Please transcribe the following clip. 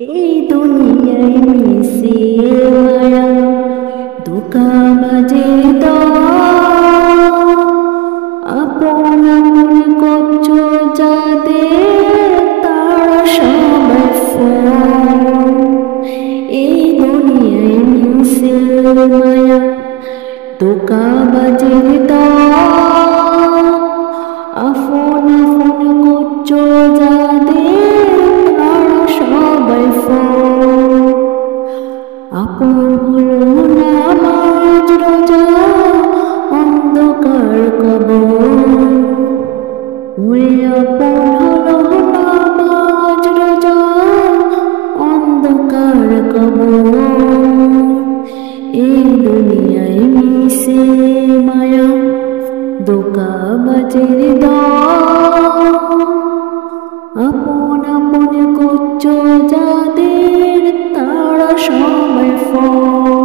এই দুনিয়ায় মিশে মায়া ধোঁকাবাজে আপন আপন করছ যাদের তারা সবাই ফোন। এই দুনিয়ায় মিশে মায়া ধোঁকাবাজে আপন আপন করছ যাদের তারা সবাই ফোন। আপন হলো নামাজ রোজা অন্ধকার কবর। আপন হলো নামাজ রোজা অন্ধকার কবর। এই দুনিয়ায় মিশে মায়া ধোঁকাবাজের আপন আপন করছ যাদের তারা সবাই ফোন।